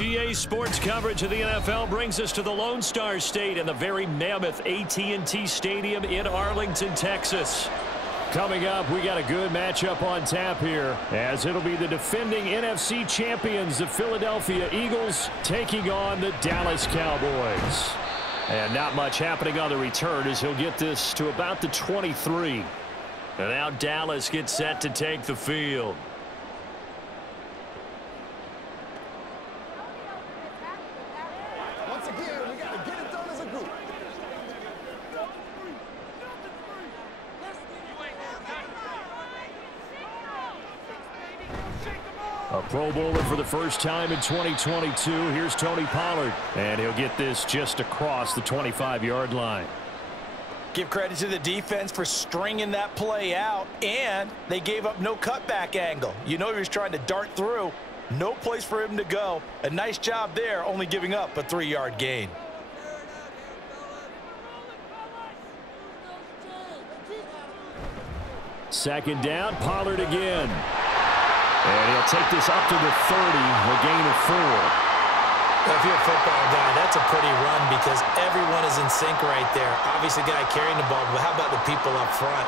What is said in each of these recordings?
EA Sports coverage of the NFL brings us to the Lone Star State and the very mammoth AT&T Stadium in Arlington, Texas. Coming up, we got a good matchup on tap here, as it'll be the defending NFC champions, the Philadelphia Eagles, taking on the Dallas Cowboys. And not much happening on the return as he'll get this to about the 23. And now Dallas gets set to take the field. A Pro Bowler for the first time in 2022. Here's Tony Pollard, and he'll get this just across the 25-yard line. Give credit to the defense for stringing that play out, and they gave up no cutback angle. You know he was trying to dart through. No place for him to go. A nice job there, only giving up a 3-yard gain. Second down, Pollard again. And he'll take this up to the 30, a gain of 4. If you're a football guy, that's a pretty run because everyone is in sync right there. Obviously, the guy carrying the ball, but how about the people up front?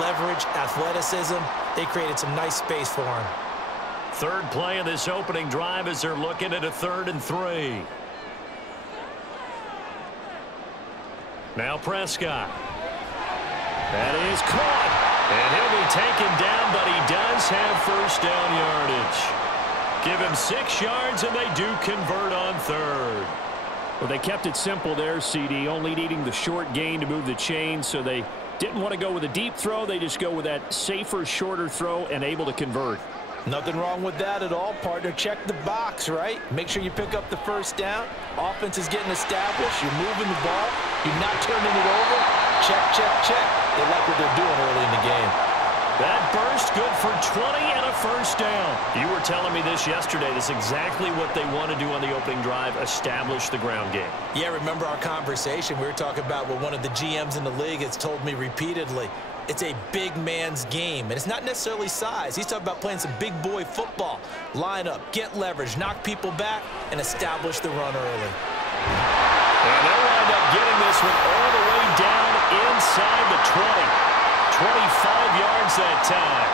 Leverage, athleticism, they created some nice space for him. Third play of this opening drive as they're looking at a 3rd and 3. Now Prescott. That is caught. And he'll be taken down, but he does have first down yardage. Give him 6 yards, and they do convert on 3rd. Well, they kept it simple there, CD, only needing the short gain to move the chains, so they didn't want to go with a deep throw. They just go with that safer, shorter throw and able to convert. Nothing wrong with that at all, partner. Check the box, right? Make sure you pick up the first down. Offense is getting established. You're moving the ball. You're not turning it over. Check, check, check. They like what they're doing early in the game. That burst good for 20 and a first down. You were telling me this yesterday. That's exactly what they want to do on the opening drive, establish the ground game. Yeah, remember our conversation. We were talking about what one of the GMs in the league has told me repeatedly. It's a big man's game, and it's not necessarily size. He's talking about playing some big boy football. Line up, get leverage, knock people back, and establish the run early. And they'll wind up getting this one all the way down inside the 20. 25 yards that time.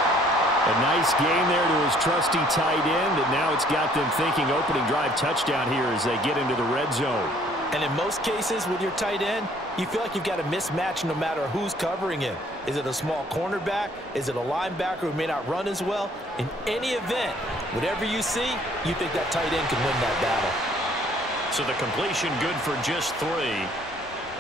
A nice gain there to his trusty tight end, and now it's got them thinking opening drive touchdown here as they get into the red zone. And in most cases with your tight end, you feel like you've got a mismatch no matter who's covering him. Is it a small cornerback? Is it a linebacker who may not run as well? In any event, whatever you see, you think that tight end can win that battle. So the completion good for just 3.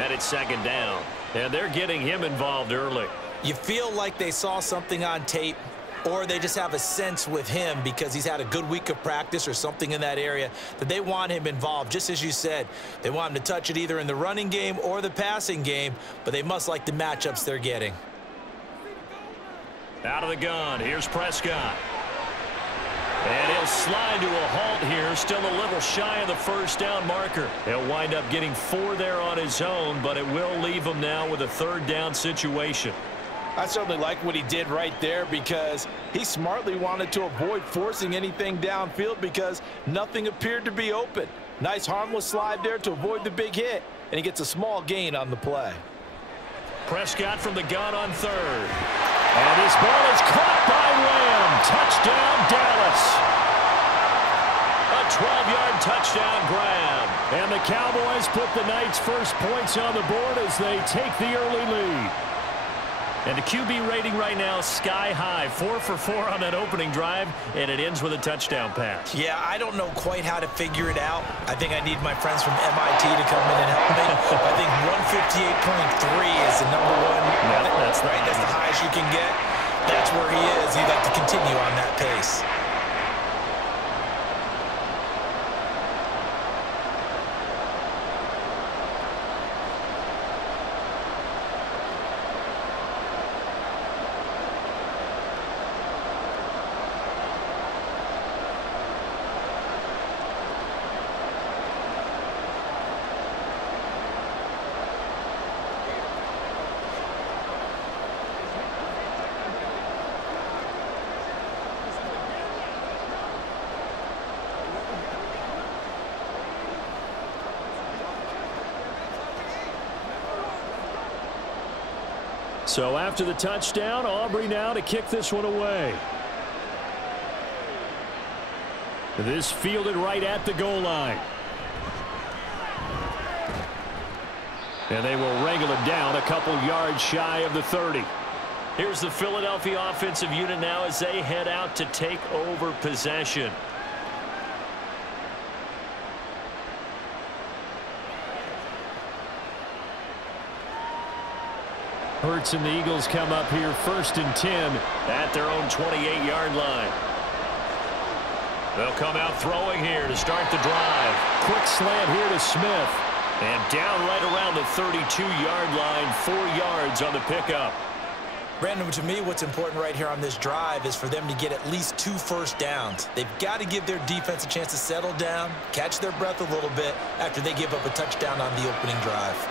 And it's second down. And they're getting him involved early. You feel like they saw something on tape, or they just have a sense with him because he's had a good week of practice or something in that area that they want him involved. Just as you said, they want him to touch it either in the running game or the passing game, but they must like the matchups they're getting. Out of the gun, here's Prescott. And he'll slide to a halt here, still a little shy of the first down marker. He'll wind up getting 4 there on his own, but it will leave him now with a 3rd down situation. I certainly like what he did right there because he smartly wanted to avoid forcing anything downfield because nothing appeared to be open. Nice harmless slide there to avoid the big hit, and he gets a small gain on the play. Prescott from the gun on 3rd. And his ball is caught by Lamb. Touchdown, Dallas. A 12-yard touchdown grab. And the Cowboys put the night's first points on the board as they take the early lead. And the QB rating right now sky high. 4 for 4 on that opening drive, and it ends with a touchdown pass. Yeah, I don't know quite how to figure it out. I think I need my friends from MIT to come in and help me. I think 158.3 is the number one. That's right. That's the highest you can get. That's where he is. He'd like to continue on that pace. So after the touchdown, Aubrey now to kick this one away. This fielded right at the goal line. And they will wrangle it down a couple yards shy of the 30. Here's the Philadelphia offensive unit now as they head out to take over possession. Hurts and the Eagles come up here 1st and 10 at their own 28-yard line. They'll come out throwing here to start the drive. Quick slant here to Smith. And down right around the 32-yard line, 4 yards on the pickup. Brandon, to me, what's important right here on this drive is for them to get at least 2 first downs. They've got to give their defense a chance to settle down, catch their breath a little bit after they give up a touchdown on the opening drive.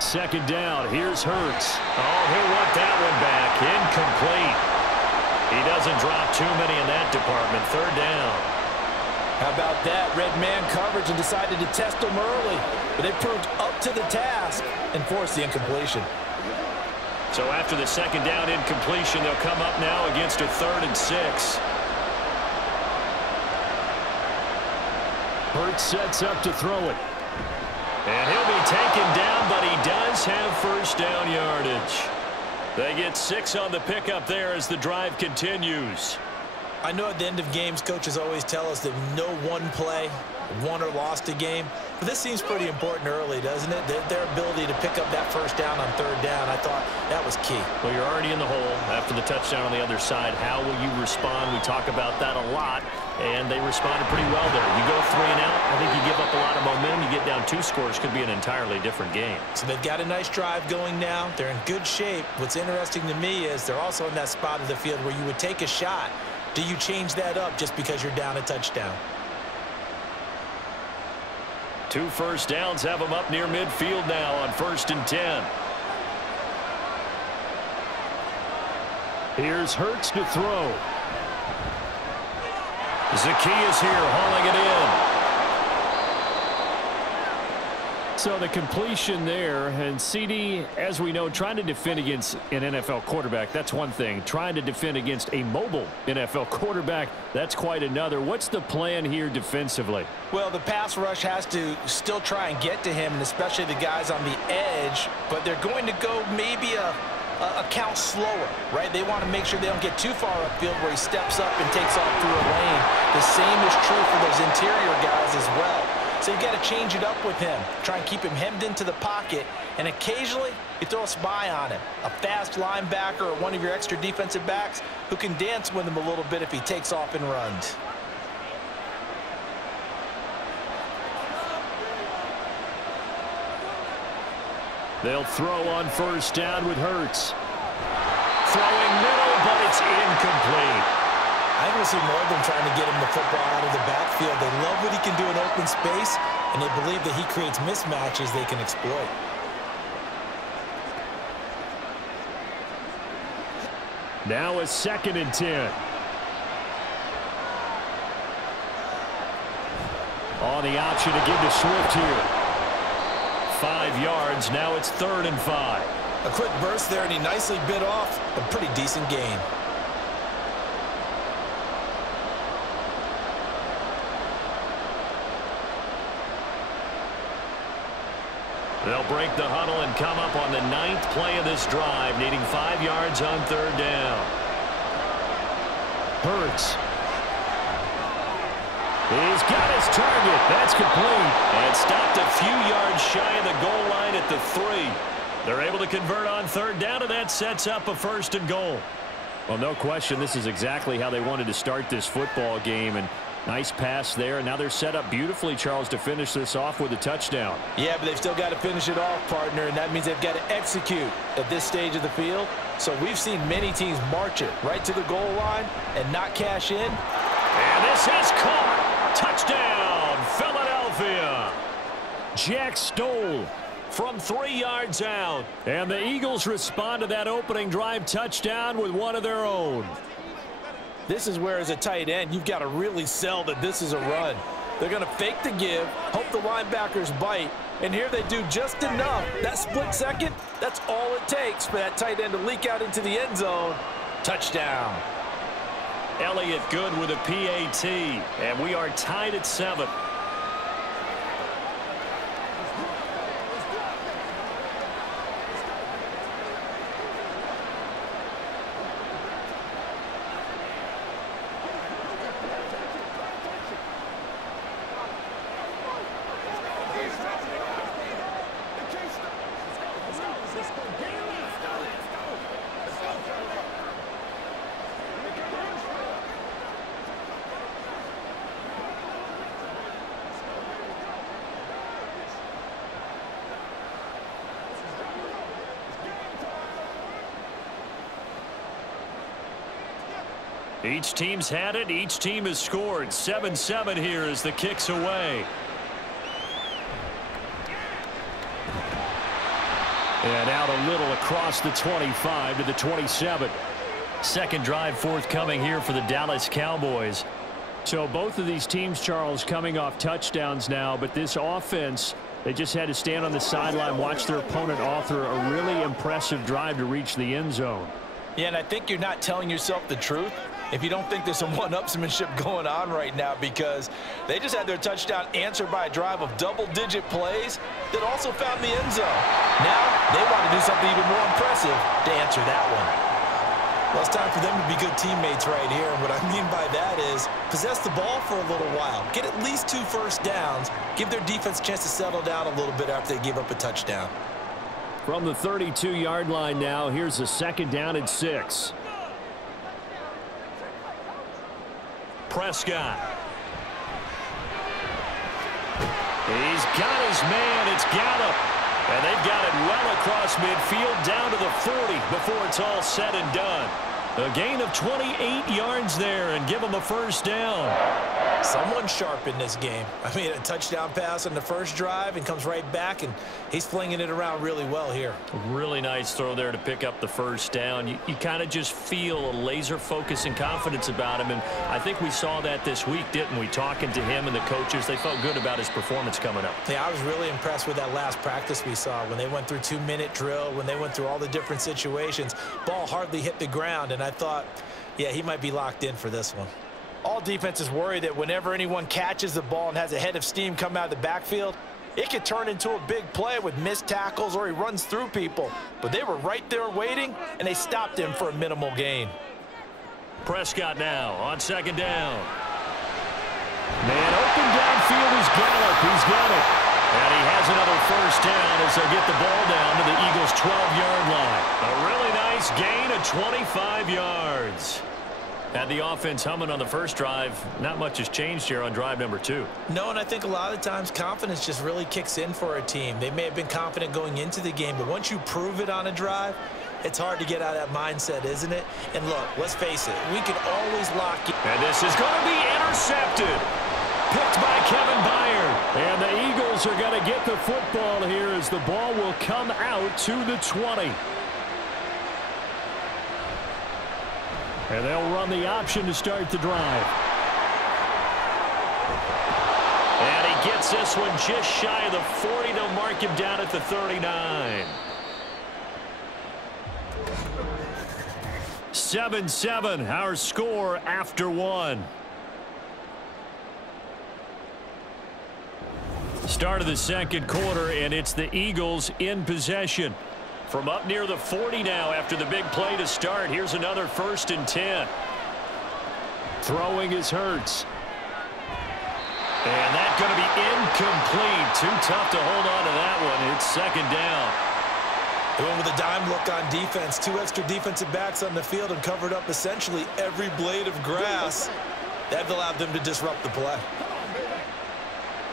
2nd down. Here's Hurts. Oh, he'll want that one back. Incomplete. He doesn't drop too many in that department. 3rd down. How about that? Red man coverage and decided to test them early. But they proved up to the task and forced the incompletion. So after the 2nd down incompletion, they'll come up now against a 3rd and 6. Hurts sets up to throw it. And he'll be taken down, but he does have 1st down yardage. They get 6 on the pickup there as the drive continues. I know at the end of games, coaches always tell us that no one play won or lost a game. But this seems pretty important early, doesn't it? Their ability to pick up that 1st down on 3rd down, I thought that was key. Well, you're already in the hole after the touchdown on the other side. How will you respond? We talk about that a lot, and they responded pretty well there. You go 3 and out, I think you give up a lot of momentum. You get down 2 scores, could be an entirely different game. So they've got a nice drive going now. They're in good shape. What's interesting to me is they're also in that spot of the field where you would take a shot. Do you change that up just because you're down a touchdown? 2 first downs have them up near midfield now on 1st and 10. Here's Hurts to throw. Zacchaeus here hauling it in. So the completion there, and CD, as we know, trying to defend against an NFL quarterback, that's one thing. Trying to defend against a mobile NFL quarterback, that's quite another. What's the plan here defensively? Well, the pass rush has to still try and get to him, and especially the guys on the edge, but they're going to go maybe a count slower, right? They want to make sure they don't get too far upfield where he steps up and takes off through a lane. The same is true for those interior guys as well. So you've got to change it up with him. Try and keep him hemmed into the pocket, and occasionally you throw a spy on him. A fast linebacker or one of your extra defensive backs who can dance with him a little bit if he takes off and runs. They'll throw on 1st down with Hurts. Throwing middle, but it's incomplete. I think we'll see more of them trying to get him the football out of the backfield. They love what he can do in open space, and they believe that he creates mismatches they can exploit. Now a 2nd and 10. On the option to give to Swift here. 5 yards. Now it's 3rd and 5. A quick burst there, and he nicely bit off a pretty decent gain. They'll break the huddle and come up on the 9th play of this drive, needing 5 yards on 3rd down. Hurts. He's got his target. That's complete. And stopped a few yards shy of the goal line at the 3. They're able to convert on 3rd down, and that sets up a 1st and goal. Well, no question, this is exactly how they wanted to start this football game, and nice pass there, and now they're set up beautifully, Charles, to finish this off with a touchdown. Yeah, but they've still got to finish it off, partner, and that means they've got to execute at this stage of the field. So we've seen many teams march it right to the goal line and not cash in. And this is caught. Touchdown, Philadelphia. Jack Stoll from 3 yards out. And the Eagles respond to that opening drive touchdown with one of their own. This is where, as a tight end, you've got to really sell that this is a run. They're going to fake the give, hope the linebackers bite, and here they do just enough. That split second, that's all it takes for that tight end to leak out into the end zone. Touchdown. Elliott good with a PAT, and we are tied at 7. Each team's had it. Each team has scored. 7-7 here as the kick's away. And out a little across the 25 to the 27. Second drive forthcoming here for the Dallas Cowboys. So both of these teams, Charles, coming off touchdowns now, but this offense, they just had to stand on the sideline, watch their opponent author a really impressive drive to reach the end zone. Yeah, and I think you're not telling yourself the truth if you don't think there's some one-upsmanship going on right now, because they just had their touchdown answered by a drive of double-digit plays that also found the end zone. Now they want to do something even more impressive to answer that one. Well, it's time for them to be good teammates right here. And what I mean by that is possess the ball for a little while. Get at least 2 first downs. Give their defense a chance to settle down a little bit after they give up a touchdown. From the 32-yard line now, here's a second down and 6. Prescott. He's got his man. It's Gallup. And they've got it well across midfield down to the 40 before it's all said and done. A gain of 28 yards there and give them a first down. Someone sharp in this game. I mean, a touchdown pass on the first drive and comes right back, and he's flinging it around really well here. A really nice throw there to pick up the first down. You kind of just feel a laser focus and confidence about him, and I think we saw that this week, didn't we? Talking to him and the coaches, they felt good about his performance coming up. Yeah, I was really impressed with that last practice we saw when they went through 2-minute drill, when they went through all the different situations. Ball hardly hit the ground, and I thought, yeah, he might be locked in for this one. All defenses worry that whenever anyone catches the ball and has a head of steam come out of the backfield, it could turn into a big play with missed tackles or he runs through people. But they were right there waiting, and they stopped him for a minimal gain. Prescott now on second down. Man open downfield is Gallup. He's got it. And he has another first down as they get the ball down to the Eagles' 12-yard line. A really nice gain of 25 yards. Had the offense humming on the first drive. Not much has changed here on drive number 2. No, and I think a lot of times confidence just really kicks in for a team. They may have been confident going into the game, but once you prove it on a drive, it's hard to get out of that mindset, isn't it? And look, let's face it, we can always lock in. And this is going to be intercepted. Picked by Kevin Byard. And the Eagles are going to get the football here as the ball will come out to the 20. And they'll run the option to start the drive. And he gets this one just shy of the 40 to mark him down at the 39. 7-7, our score after 1. Start of the second quarter, and it's the Eagles in possession. From up near the 40 now after the big play to start. Here's another 1st and 10. Throwing is Hurts. And that's going to be incomplete. Too tough to hold on to that one. It's second down. They went with a dime look on defense. 2 extra defensive backs on the field and covered up essentially every blade of grass. That allowed them to disrupt the play.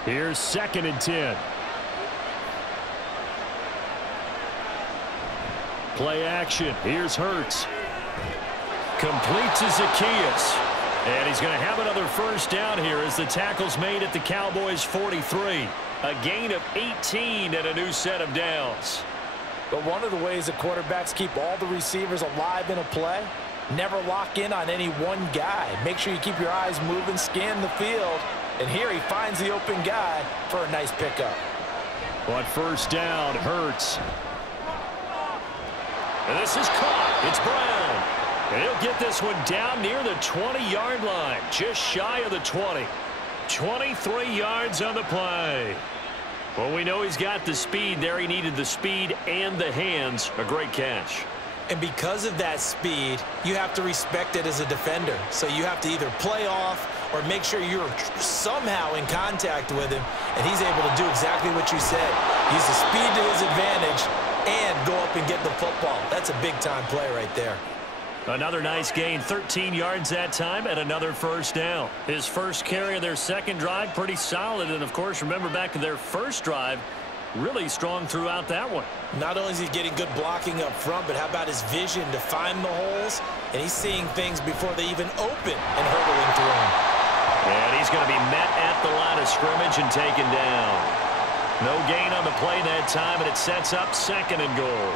Here's 2nd and 10. Play action. Here's Hurts. Completes to Zacchaeus. And he's going to have another first down here as the tackle's made at the Cowboys' 43. A gain of 18 and a new set of downs. But one of the ways that quarterbacks keep all the receivers alive in a play, never lock in on any one guy. Make sure you keep your eyes moving, scan the field, And here he finds the open guy for a nice pickup. On first down, Hurts. And this is caught. It's Brown. And he'll get this one down near the 20-yard line, just shy of the 20. 23 yards on the play. Well, we know he's got the speed there. He needed the speed and the hands. A great catch. And because of that speed, you have to respect it as a defender. So you have to either play off or make sure you're somehow in contact with him, and he's able to do exactly what you said. Use the speed to his advantage and go up and get the football. That's a big-time play right there. Another nice gain, 13 yards that time, and another first down. His first carry of their second drive, pretty solid. And, of course, remember back to their first drive, really strong throughout that one. Not only is he getting good blocking up front, but how about his vision to find the holes? And he's seeing things before they even open and hurdling through them. And he's going to be met at the line of scrimmage and taken down. No gain on the play that time, and it sets up 2nd and goal.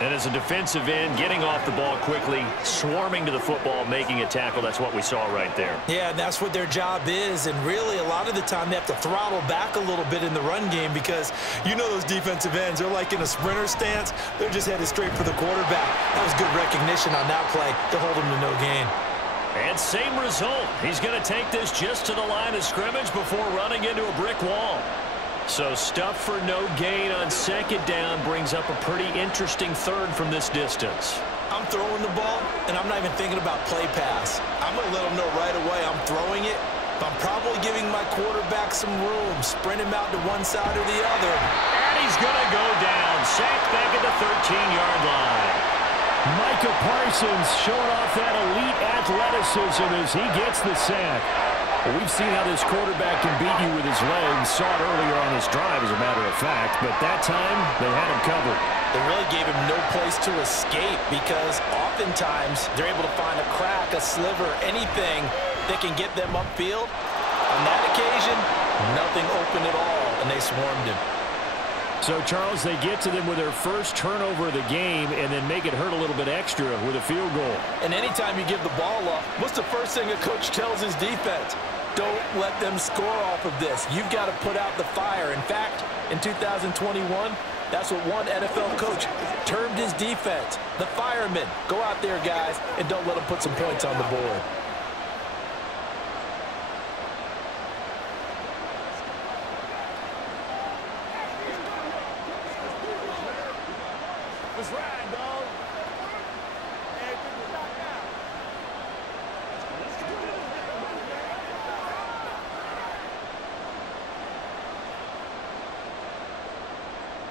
And as a defensive end, getting off the ball quickly, swarming to the football, making a tackle, that's what we saw right there. Yeah, and that's what their job is. And really, a lot of the time, they have to throttle back a little bit in the run game because you know those defensive ends, they're like in a sprinter stance. They're just headed straight for the quarterback. That was good recognition on that play to hold him to no gain. And same result. He's going to take this just to the line of scrimmage before running into a brick wall. So stuff for no gain on 2nd down brings up a pretty interesting 3rd from this distance. I'm throwing the ball, and I'm not even thinking about play pass. I'm going to let him know right away I'm throwing it, but I'm probably giving my quarterback some room, sprint him out to one side or the other. And he's going to go down, sacked back at the 13-yard line. Micah Parsons showing off that elite athleticism as he gets the sack. Well, we've seen how this quarterback can beat you with his legs. Saw it earlier on his drive, as a matter of fact. But that time, they had him covered. They really gave him no place to escape because oftentimes they're able to find a crack, a sliver, anything that can get them upfield. On that occasion, nothing open at all, and they swarmed him. So, Charles, they get to them with their first turnover of the game and then make it hurt a little bit extra with a field goal. And anytime you give the ball up, what's the first thing a coach tells his defense? Don't let them score off of this. You've got to put out the fire. In fact, in 2021, that's what one NFL coach termed his defense, the firemen. Go out there, guys, and don't let them put some points on the board.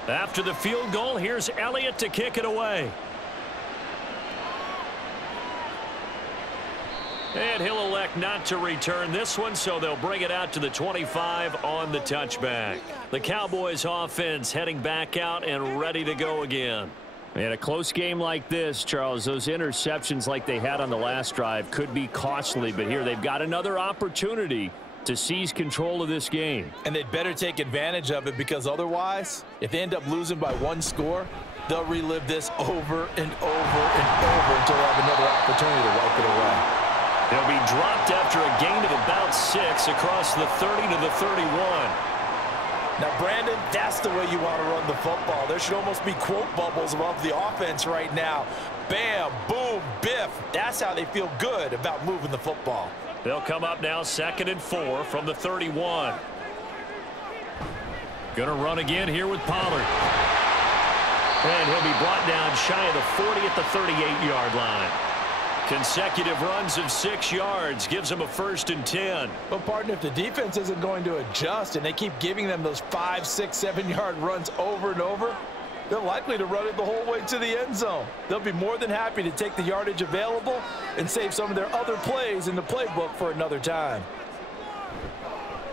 After the field goal, here's Elliott to kick it away. And he'll elect not to return this one, so they'll bring it out to the 25 on the touchback. The Cowboys offense heading back out and ready to go again. In a close game like this, Charles, those interceptions like they had on the last drive could be costly, but here they've got another opportunity to seize control of this game. And they'd better take advantage of it because otherwise, if they end up losing by one score, they'll relive this over and over and over until they have another opportunity to wipe it away. They'll be dropped after a gain of about 6 across the 30 to the 31. Now, Brandon, that's the way you want to run the football. There should almost be quote bubbles above the offense right now. Bam, boom, biff. That's how they feel good about moving the football. They'll come up now 2nd and 4 from the 31. Gonna run again here with Pollard. And he'll be brought down shy of the 40 at the 38-yard line. Consecutive runs of 6 yards gives him a 1st and 10. But, partner, if the defense isn't going to adjust and they keep giving them those 5, 6, 7-yard runs over and over, they're likely to run it the whole way to the end zone. They'll be more than happy to take the yardage available and save some of their other plays in the playbook for another time.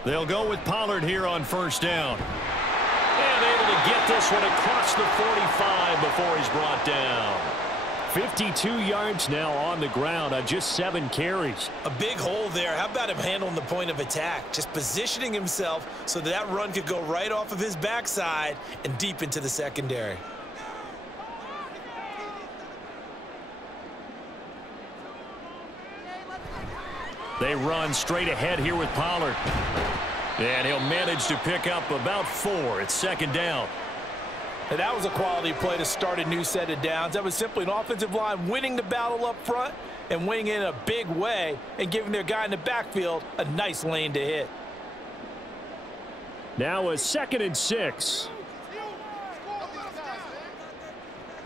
They'll go with Pollard here on 1st down. And able to get this one across the 45 before he's brought down. 52 yards now on the ground on just 7 carries. A big hole there. How about him handling the point of attack? Just positioning himself so that run could go right off of his backside and deep into the secondary. They run straight ahead here with Pollard. And he'll manage to pick up about 4. It's second down. And that was a quality play to start a new set of downs. That was simply an offensive line winning the battle up front and winning in a big way and giving their guy in the backfield a nice lane to hit. Now a 2nd and 6.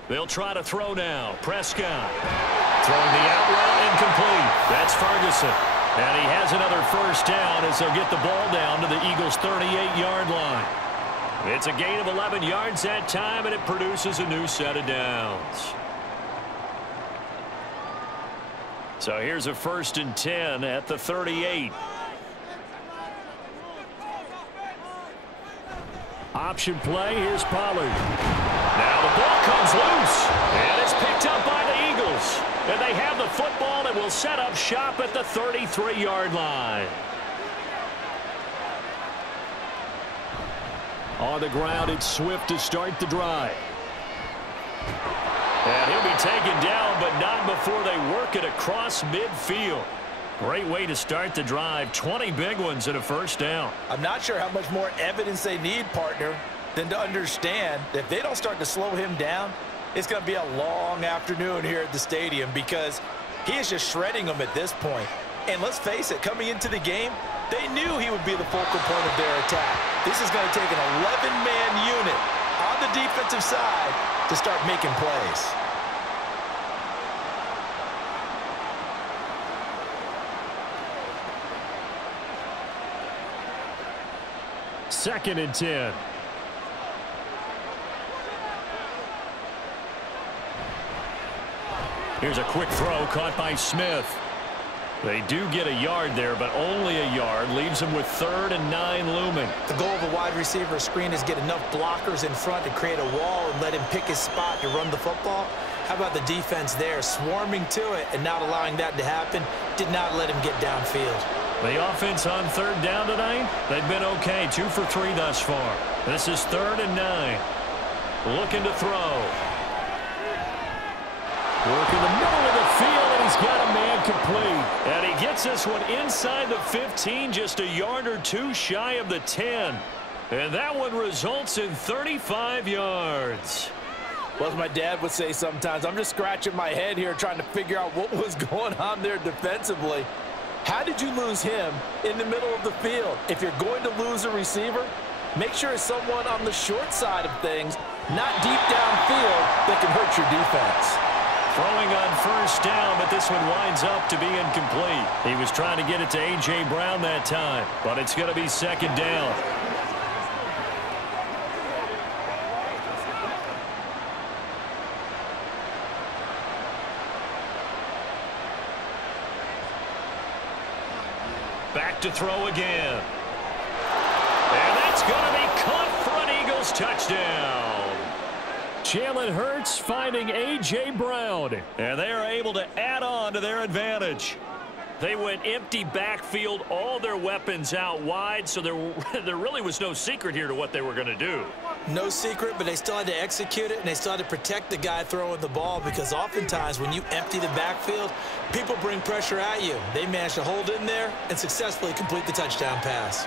They'll try to throw now. Prescott throwing the out route incomplete. That's Ferguson. And he has another first down as they'll get the ball down to the Eagles' 38-yard line. It's a gain of 11 yards that time, and it produces a new set of downs. So here's a 1st and 10 at the 38. Option play. Here's Pollard. Now the ball comes loose, and it's picked up by the Eagles. And they have the football and will set up shop at the 33-yard line. On the ground, it's Swift to start the drive. And he'll be taken down, but not before they work it across midfield. Great way to start the drive. 20 big ones and a first down. I'm not sure how much more evidence they need, partner, than to understand that if they don't start to slow him down, it's going to be a long afternoon here at the stadium because he is just shredding them at this point. And let's face it, coming into the game, they knew he would be the focal point of their attack. This is going to take an 11-man unit on the defensive side to start making plays. Second and 10. Here's a quick throw caught by Smith. They do get a yard there, but only a yard. Leaves them with 3rd and 9 looming. The goal of a wide receiver screen is get enough blockers in front to create a wall and let him pick his spot to run the football. How about the defense there, swarming to it and not allowing that to happen? Did not let him get downfield. The offense on 3rd down tonight, they've been okay. 2 for 3 thus far. This is 3rd and 9. Looking to throw. Working the middle of the field, and he's got a man complete. And he gets this one inside the 15, just a yard or 2 shy of the 10. And that one results in 35 yards. Well, as my dad would say sometimes, I'm just scratching my head here trying to figure out what was going on there defensively. How did you lose him in the middle of the field? If you're going to lose a receiver, make sure it's someone on the short side of things, not deep downfield, that can hurt your defense. Throwing on 1st down, but this one winds up to be incomplete. He was trying to get it to A.J. Brown that time, but it's going to be 2nd down. Back to throw again. And that's going to be caught for an Eagles touchdown. Jalen Hurts finding A.J. Brown, and they are able to add on to their advantage. They went empty backfield, all their weapons out wide, so there really was no secret here to what they were going to do. No secret, but they still had to execute it, and they still had to protect the guy throwing the ball because oftentimes when you empty the backfield, people bring pressure at you. They managed to hold in there and successfully complete the touchdown pass.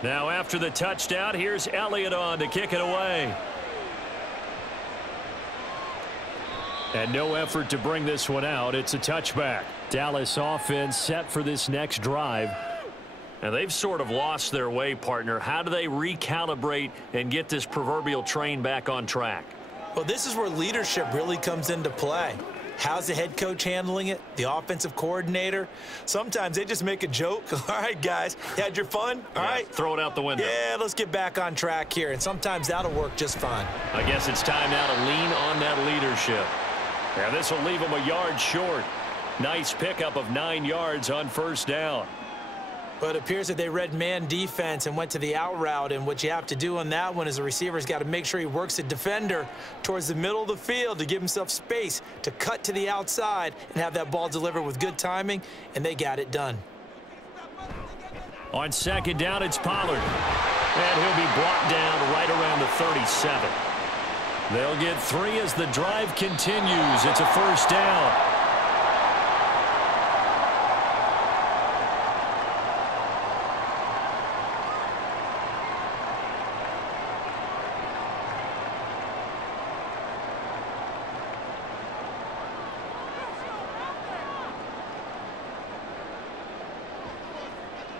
Now after the touchdown, here's Elliott on to kick it away. And no effort to bring this one out. It's a touchback. Dallas offense set for this next drive. And they've sort of lost their way, partner. How do they recalibrate and get this proverbial train back on track? Well, this is where leadership really comes into play. How's the head coach handling it? The offensive coordinator? Sometimes they just make a joke. All right, guys, you had your fun? All right. Throw it out the window. Yeah, let's get back on track here, and sometimes that'll work just fine. I guess it's time now to lean on that leadership. Now this will leave them a yard short. Nice pickup of 9 yards on first down. But it appears that they read man defense and went to the out route, and what you have to do on that one is the receiver's got to make sure he works the defender towards the middle of the field to give himself space to cut to the outside and have that ball delivered with good timing, and they got it done. On second down, it's Pollard. And he'll be brought down right around the 37. They'll get 3 as the drive continues. It's a first down.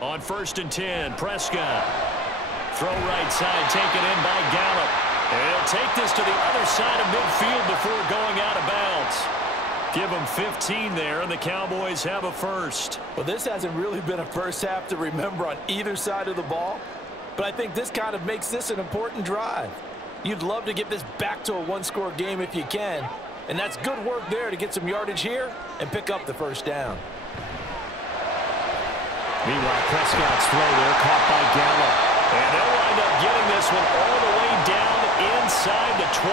On first and 10, Prescott. Throw right side, taken in by Gallup. And he'll take this to the other side of midfield before going out of bounds. Give him 15 there, and the Cowboys have a first. Well, this hasn't really been a first half to remember on either side of the ball, but I think this kind of makes this an important drive. You'd love to get this back to a one-score game if you can, and that's good work there to get some yardage here and pick up the first down. Meanwhile, Prescott's throw there caught by Gallup. And they'll wind up getting this one all the way down inside the 20.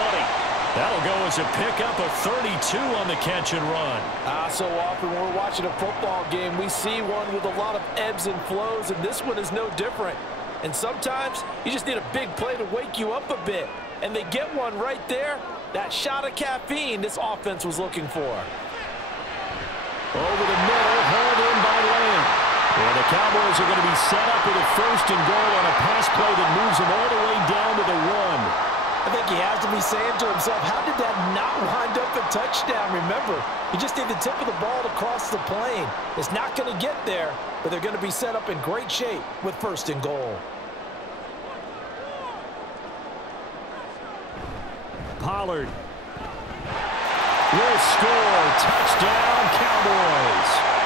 That'll go as a pickup of 32 on the catch and run. So often when we're watching a football game, we see one with a lot of ebbs and flows, and this one is no different. And sometimes you just need a big play to wake you up a bit. And they get one right there. That shot of caffeine this offense was looking for. Over the middle, hauled in by Lamb. And the Cowboys are going to be set up with a first and goal on a pass play that moves them all the way down to the 1. I think he has to be saying to himself, how did that not wind up a touchdown? Remember, you just need the tip of the ball to cross the plane. It's not going to get there, but they're going to be set up in great shape with first and goal. Pollard will score. Touchdown, Cowboys.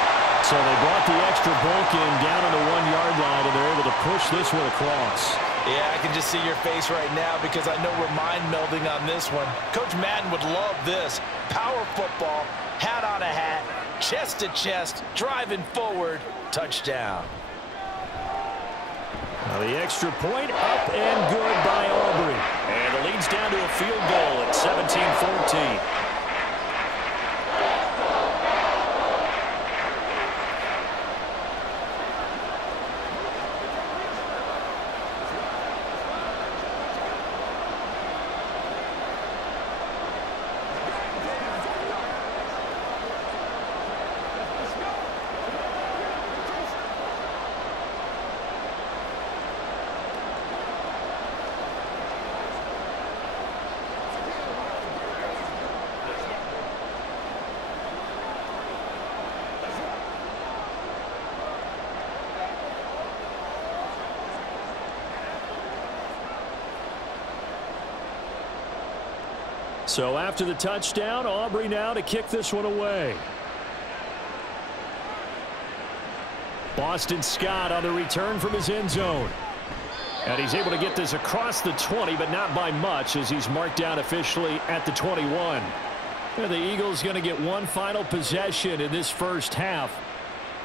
So they brought the extra bulk in down on the 1-yard line, and they're able to push this one across. Yeah, I can just see your face right now because I know we're mind melding on this one. Coach Madden would love this. Power football, hat on a hat, chest to chest, driving forward, touchdown. Now the extra point up and good by Aubrey. And it leads down to a field goal at 17-14. So after the touchdown, Aubrey now to kick this one away. Boston Scott on the return from his end zone. And he's able to get this across the 20, but not by much as he's marked down officially at the 21. And the Eagles going to get one final possession in this first half.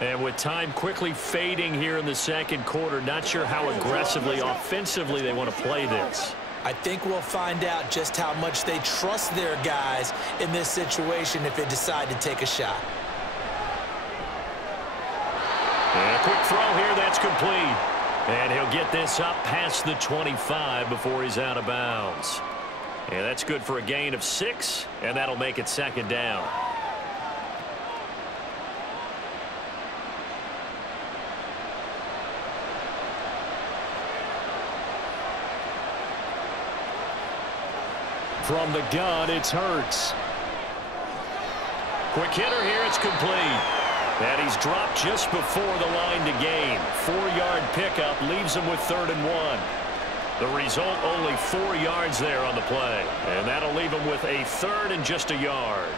And with time quickly fading here in the second quarter, not sure how aggressively, offensively they want to play this. I think we'll find out just how much they trust their guys in this situation if they decide to take a shot. And a quick throw here, that's complete. And he'll get this up past the 25 before he's out of bounds. And that's good for a gain of 6, and that'll make it second down. From the gun, it's Hurts. Quick hitter here, it's complete. And he's dropped just before the line to gain. 4-yard pickup leaves him with 3rd and 1. The result, only 4 yards there on the play. And that'll leave him with a 3rd and just a yard.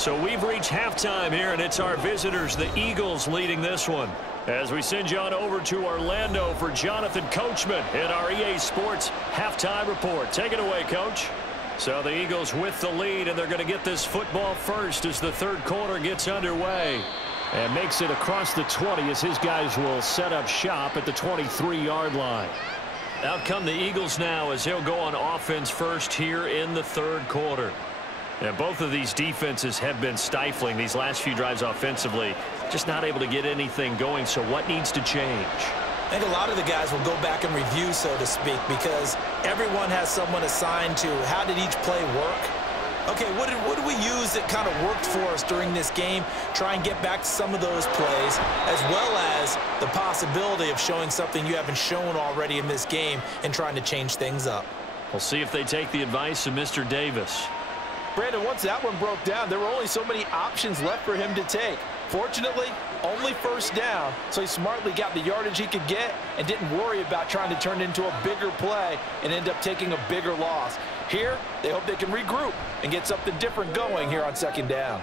So we've reached halftime here, and it's our visitors, the Eagles, leading this one. As we send you on over to Orlando for Jonathan Coachman in our EA Sports halftime report. Take it away, Coach. So the Eagles with the lead, and they're going to get this football first as the third quarter gets underway. And makes it across the 20 as his guys will set up shop at the 23-yard line. Out come the Eagles now as they'll go on offense first here in the third quarter. And both of these defenses have been stifling these last few drives offensively. Just not able to get anything going, so what needs to change? I think a lot of the guys will go back and review, so to speak, because everyone has someone assigned to how did each play work. Okay, what did we use that kind of worked for us during this game? Try and get back to some of those plays, as well as the possibility of showing something you haven't shown already in this game and trying to change things up. We'll see if they take the advice of Mr. Davis. Brandon, once that one broke down, there were only so many options left for him to take. Fortunately, only first down, so he smartly got the yardage he could get and didn't worry about trying to turn it into a bigger play and end up taking a bigger loss. Here, they hope they can regroup and get something different going here on second down.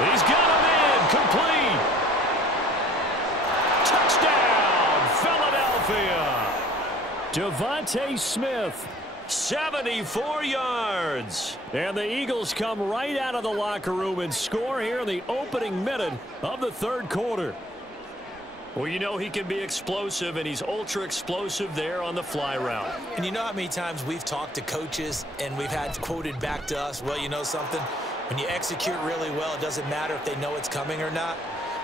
He's got him in, complete. Touchdown, Philadelphia. Devontae Smith. 74 yards. And the Eagles come right out of the locker room and score here in the opening minute of the third quarter. Well, you know he can be explosive, and he's ultra explosive there on the fly route. And you know how many times we've talked to coaches and we've had quoted back to us, well, you know something? When you execute really well, it doesn't matter if they know it's coming or not.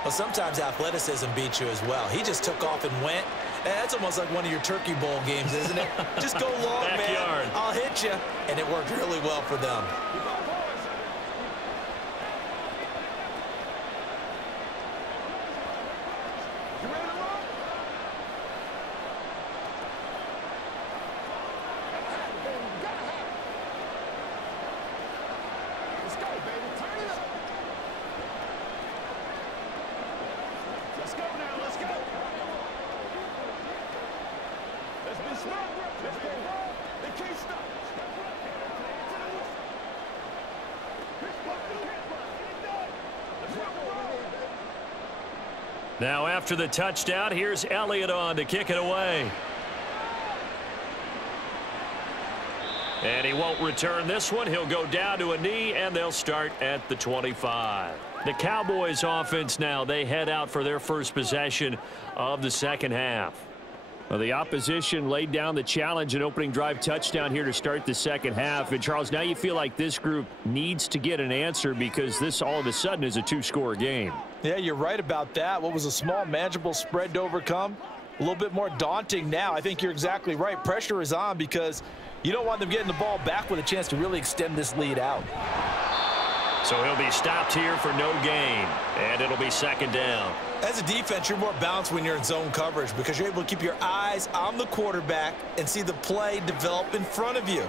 Well, sometimes athleticism beats you as well. He just took off and went. That's almost like one of your Turkey Bowl games, isn't it? Just go long, man. I'll hit you. And it worked really well for them. Now after the touchdown, here's Elliott on to kick it away. And he won't return this one. He'll go down to a knee, and they'll start at the 25. The Cowboys offense now, they head out for their first possession of the second half. Well, the opposition laid down the challenge and opening drive touchdown here to start the second half. And, Charles, now you feel like this group needs to get an answer because this all of a sudden is a two-score game. Yeah, you're right about that. What was a small, manageable spread to overcome, a little bit more daunting now. I think you're exactly right. Pressure is on because you don't want them getting the ball back with a chance to really extend this lead out. So he'll be stopped here for no gain, and it'll be second down. As a defense, you're more balanced when you're in zone coverage because you're able to keep your eyes on the quarterback and see the play develop in front of you.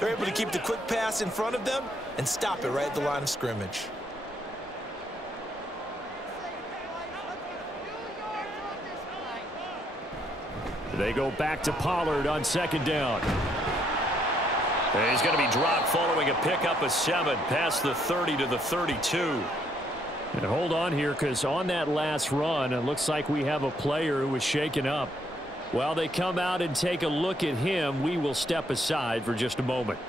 They're able to keep the quick pass in front of them and stop it right at the line of scrimmage. They go back to Pollard on second down. And he's going to be dropped following a pickup of 7 past the 30 to the 32. And hold on here because on that last run, it looks like we have a player who was shaken up. While they come out and take a look at him, we will step aside for just a moment.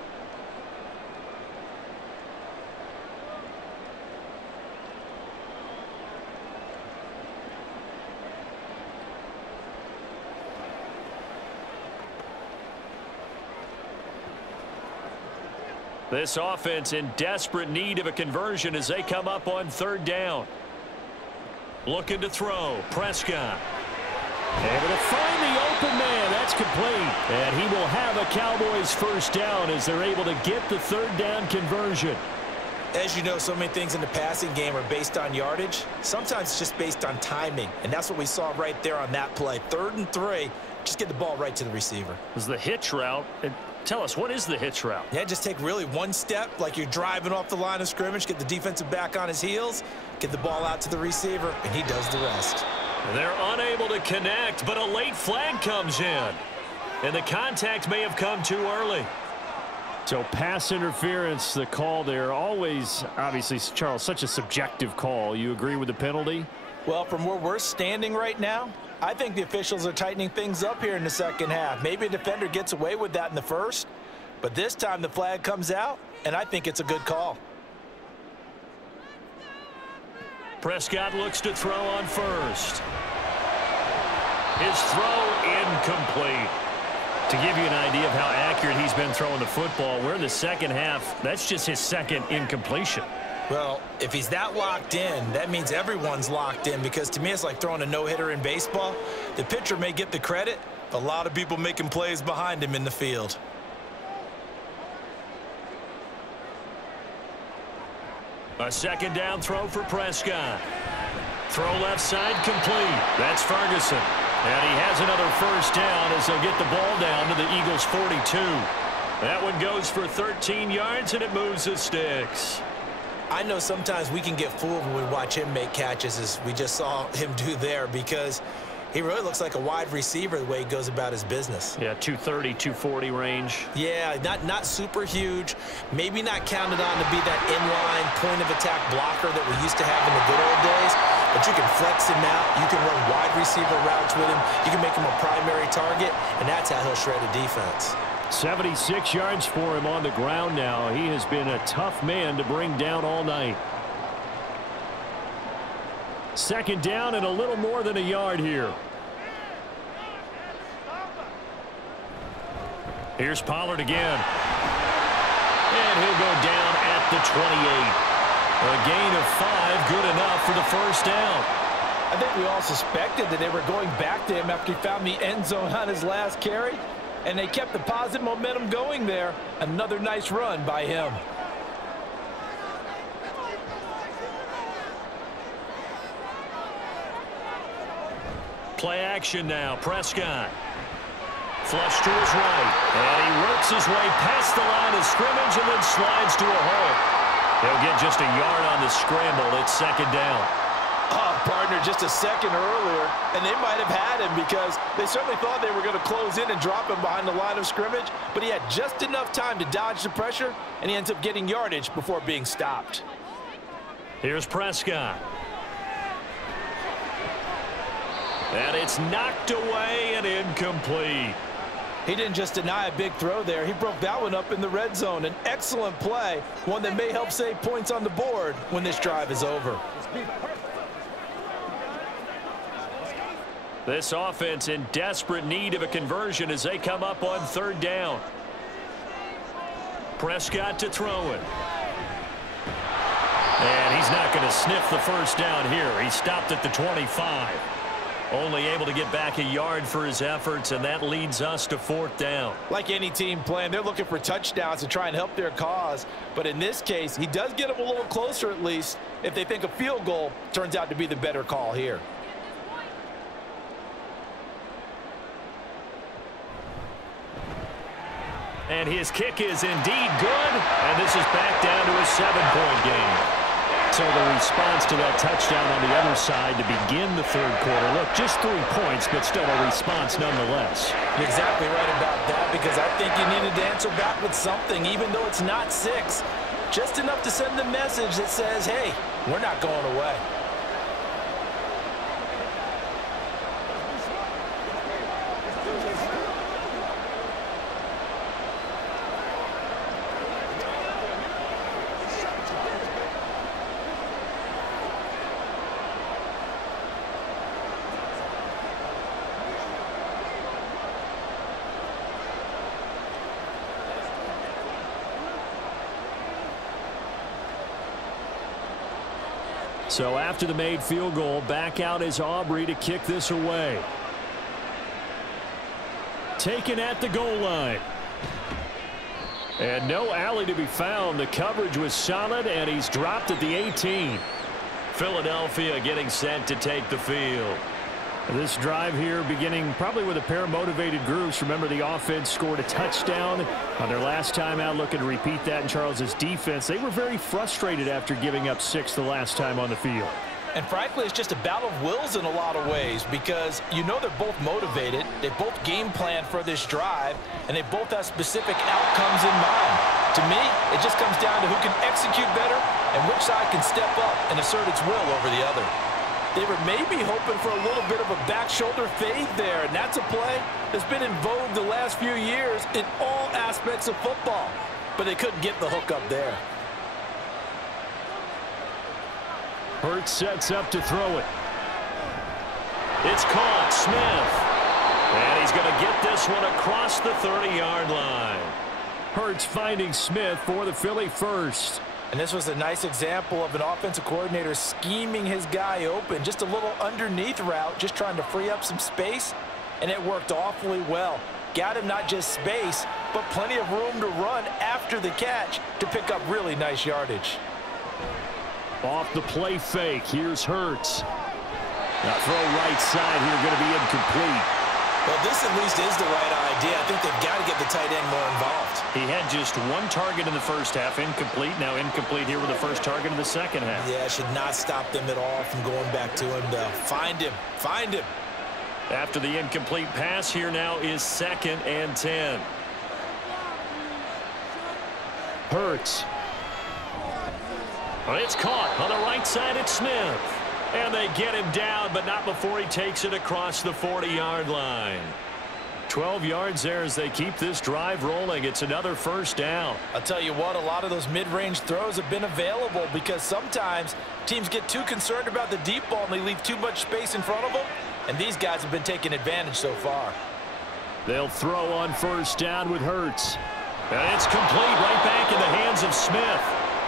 This offense in desperate need of a conversion as they come up on third down. Looking to throw. Prescott. Able to find the open man. That's complete. And he will have a Cowboys first down as they're able to get the third down conversion. As you know, so many things in the passing game are based on yardage. Sometimes it's just based on timing. And that's what we saw right there on that play. 3rd and 3. Just get the ball right to the receiver. It was the hitch route. Tell us, what is the hitch route? Yeah, just take really one step like you're driving off the line of scrimmage, get the defensive back on his heels, get the ball out to the receiver, and he does the rest. They're unable to connect, but a late flag comes in. And the contact may have come too early. So pass interference, the call there. Always, obviously, Charles, such a subjective call. You agree with the penalty? Well, from where we're standing right now, I think the officials are tightening things up here in the second half. Maybe a defender gets away with that in the first, but this time the flag comes out, and I think it's a good call. Prescott looks to throw on first. His throw incomplete. To give you an idea of how accurate he's been throwing the football, we're in the second half. That's just his second incompletion. Well, if he's that locked in, that means everyone's locked in, because to me it's like throwing a no-hitter in baseball. The pitcher may get the credit, a lot of people making plays behind him in the field. A second down throw for Prescott. Throw left side complete. That's Ferguson. And he has another first down as they'll get the ball down to the Eagles' 42. That one goes for 13 yards, and it moves the sticks. I know sometimes we can get fooled when we watch him make catches, as we just saw him do there, because he really looks like a wide receiver the way he goes about his business. Yeah, 230, 240 range. Yeah, not super huge. Maybe not counted on to be that inline point-of-attack blocker that we used to have in the good old days, but you can flex him out. You can run wide receiver routes with him. You can make him a primary target, and that's how he'll shred a defense. 76 yards for him on the ground now. He has been a tough man to bring down all night. Second down and a little more than a yard here. Here's Pollard again. And he'll go down at the 28. A gain of 5, good enough for the first down. I think we all suspected that they were going back to him after he found the end zone on his last carry, and they kept the positive momentum going there. Another nice run by him. Play action now. Prescott. Flush to his right. And he works his way past the line of scrimmage and then slides to a hole. He'll get just a yard on the scramble. It's second down. Oh, partner, just a second earlier, and they might have had him, because they certainly thought they were going to close in and drop him behind the line of scrimmage, but he had just enough time to dodge the pressure, and he ends up getting yardage before being stopped. Here's Prescott. And it's knocked away and incomplete. He didn't just deny a big throw there. He broke that one up in the red zone. An excellent play, one that may help save points on the board when this drive is over. This offense in desperate need of a conversion as they come up on third down. Prescott to throw it. And he's not going to sniff the first down here. He stopped at the 25. Only able to get back a yard for his efforts, and that leads us to fourth down. Like any team playing, they're looking for touchdowns to try and help their cause. But in this case, he does get them a little closer at least if they think a field goal turns out to be the better call here. And his kick is indeed good, and this is back down to a 7-point game. So the response to that touchdown on the other side to begin the third quarter. Look, just 3 points, but still a response nonetheless. You're exactly right about that, because I think you needed to answer back with something, even though it's not 6. Just enough to send the message that says, hey, we're not going away. So after the made field goal, back out is Aubrey to kick this away. Taken at the goal line. And no alley to be found. The coverage was solid, and he's dropped at the 18. Philadelphia getting set to take the field. This drive here beginning probably with a pair of motivated groups. Remember, the offense scored a touchdown on their last time out, looking to repeat that in Charles's defense. They were very frustrated after giving up 6 the last time on the field. And frankly, it's just a battle of wills in a lot of ways, because you know they're both motivated, they both game plan for this drive, and they both have specific outcomes in mind. To me, it just comes down to who can execute better and which side can step up and assert its will over the other. They were maybe hoping for a little bit of a back shoulder fade there, and that's a play that's been in vogue the last few years in all aspects of football. But they couldn't get the hook up there. Hurts sets up to throw it. It's caught. Smith. And he's going to get this one across the 30-yard line. Hurts finding Smith for the Philly first. And this was a nice example of an offensive coordinator scheming his guy open. Just a little underneath route, just trying to free up some space. And it worked awfully well. Got him not just space, but plenty of room to run after the catch to pick up really nice yardage. Off the play fake, here's Hurts. Now throw right side here, going to be incomplete. Well, this at least is the right idea. I think they've got to get the tight end more involved. He had just one target in the first half, incomplete. Now incomplete here with the first target in the second half. Yeah, should not stop them at all from going back to him. Find him. Find him. After the incomplete pass, here now is 2nd and 10. Hurts. It's caught on the right side. It's Smith. And they get him down, but not before he takes it across the 40-yard line. 12 yards there as they keep this drive rolling. It's another first down. I'll tell you what, a lot of those mid-range throws have been available because sometimes teams get too concerned about the deep ball and they leave too much space in front of them. And these guys have been taking advantage so far. They'll throw on first down with Hurts. And it's complete right back in the hands of Smith.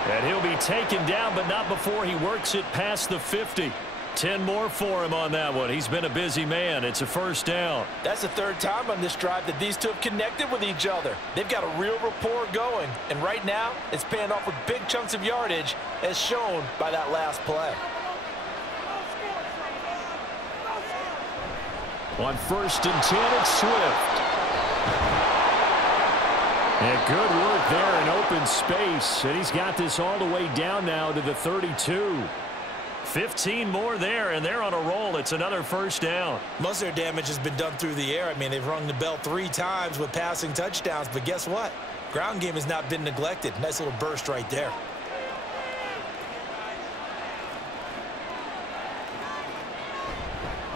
And he'll be taken down, but not before he works it past the 50. 10 more for him on that one. He's been a busy man. It's a first down. That's the third time on this drive that these two have connected with each other. They've got a real rapport going. And right now, it's paying off with big chunks of yardage, as shown by that last play. On 1st and 10, it's Swift. And good work there in open space. And he's got this all the way down now to the 32. 15 more there, and they're on a roll. It's another first down. Most of their damage has been done through the air. I mean, they've rung the bell 3 times with passing touchdowns. But guess what? Ground game has not been neglected. Nice little burst right there.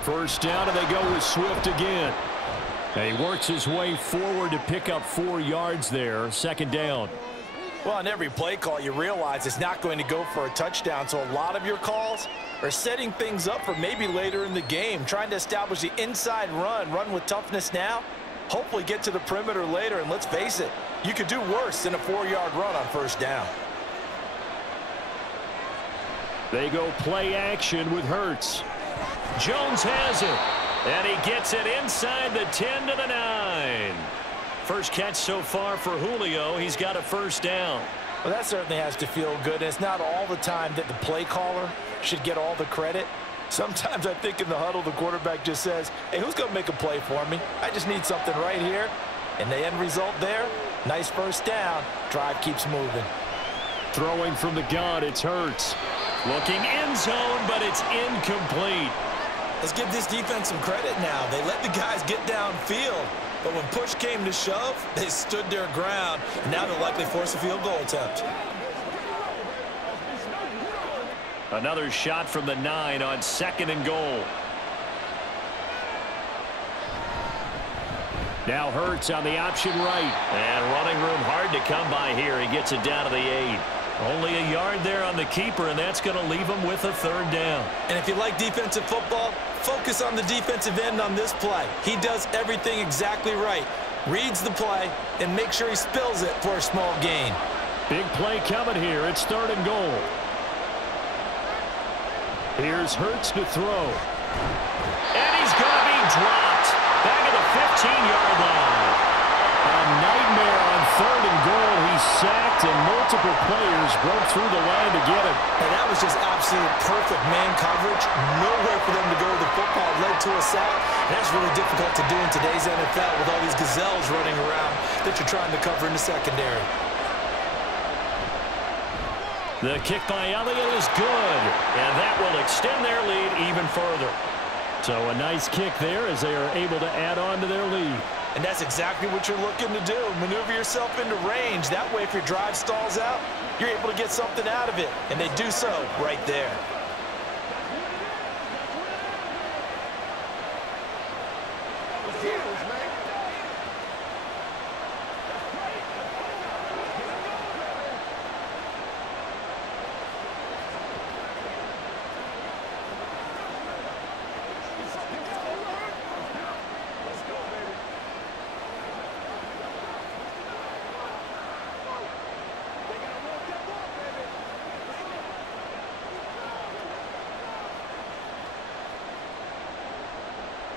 First down, and they go with Swift again. And he works his way forward to pick up 4 yards there. 2nd down. Well, on every play call, you realize it's not going to go for a touchdown. So a lot of your calls are setting things up for maybe later in the game, trying to establish the inside run with toughness now, hopefully get to the perimeter later. And let's face it, you could do worse than a 4-yard run on first down. They go play action with Hurts. Jones has it. And he gets it inside the 10 to the 9. First catch so far for Julio. He's got a first down. Well, that certainly has to feel good. It's not all the time that the play caller should get all the credit. Sometimes I think in the huddle, the quarterback just says, hey, who's going to make a play for me? I just need something right here. And the end result there, nice first down. Drive keeps moving. Throwing from the gun, it's Hurts. Looking end zone, but it's incomplete. Let's give this defense some credit now. They let the guys get downfield. But when push came to shove, they stood their ground. Now they'll likely force a field goal attempt. Another shot from the 9 on 2nd and goal. Now Hurts on the option right. And running room hard to come by here. He gets it down to the 8. Only a yard there on the keeper, and that's going to leave him with a 3rd down. And if you like defensive football, focus on the defensive end on this play. He does everything exactly right. Reads the play and make sure he spills it for a small gain. Big play coming here. It's 3rd and goal. Here's Hurts to throw. And he's going to be dropped. Back at the 15-yard line. A nightmare on 3rd and goal. He's sacked, and multiple players broke through the line to get him. And that was just absolute perfect man coverage. Nowhere for them to go with the football. Led to a sack. And that's really difficult to do in today's NFL with all these gazelles running around that you're trying to cover in the secondary. The kick by Elliott is good, and that will extend their lead even further. So a nice kick there as they are able to add on to their lead. And that's exactly what you're looking to do. Maneuver yourself into range. That way, if your drive stalls out, you're able to get something out of it. And they do so right there.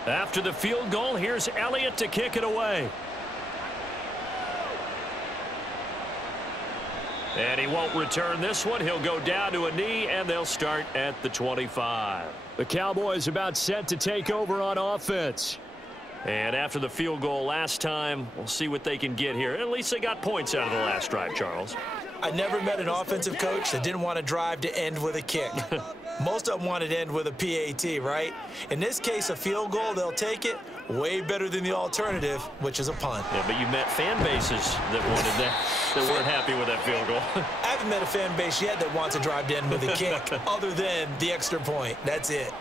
After the field goal, here's Elliott to kick it away. And he won't return this one. He'll go down to a knee, and they'll start at the 25. The Cowboys about set to take over on offense. And after the field goal last time, we'll see what they can get here. At least they got points out of the last drive, Charles. I never met an offensive coach that didn't want to drive to end with a kick. Most of them wanted to end with a PAT, right? In this case, a field goal, they'll take it. Way better than the alternative, which is a punt. Yeah, but you met fan bases that wanted that, that weren't happy with that field goal. I haven't met a fan base yet that wants to drive to end with a kick other than the extra point. That's it.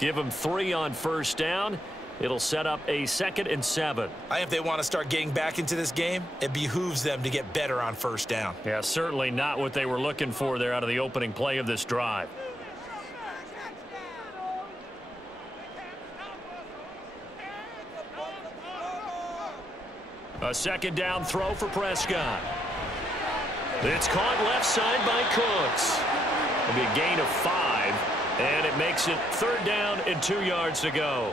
Give them 3 on first down. It'll set up a 2nd and 7. I think if they want to start getting back into this game, it behooves them to get better on first down. Yeah, certainly not what they were looking for there out of the opening play of this drive. A 2nd down throw for Prescott. It's caught left side by Cooks. It'll be a gain of 5, and it makes it 3rd down and 2 yards to go.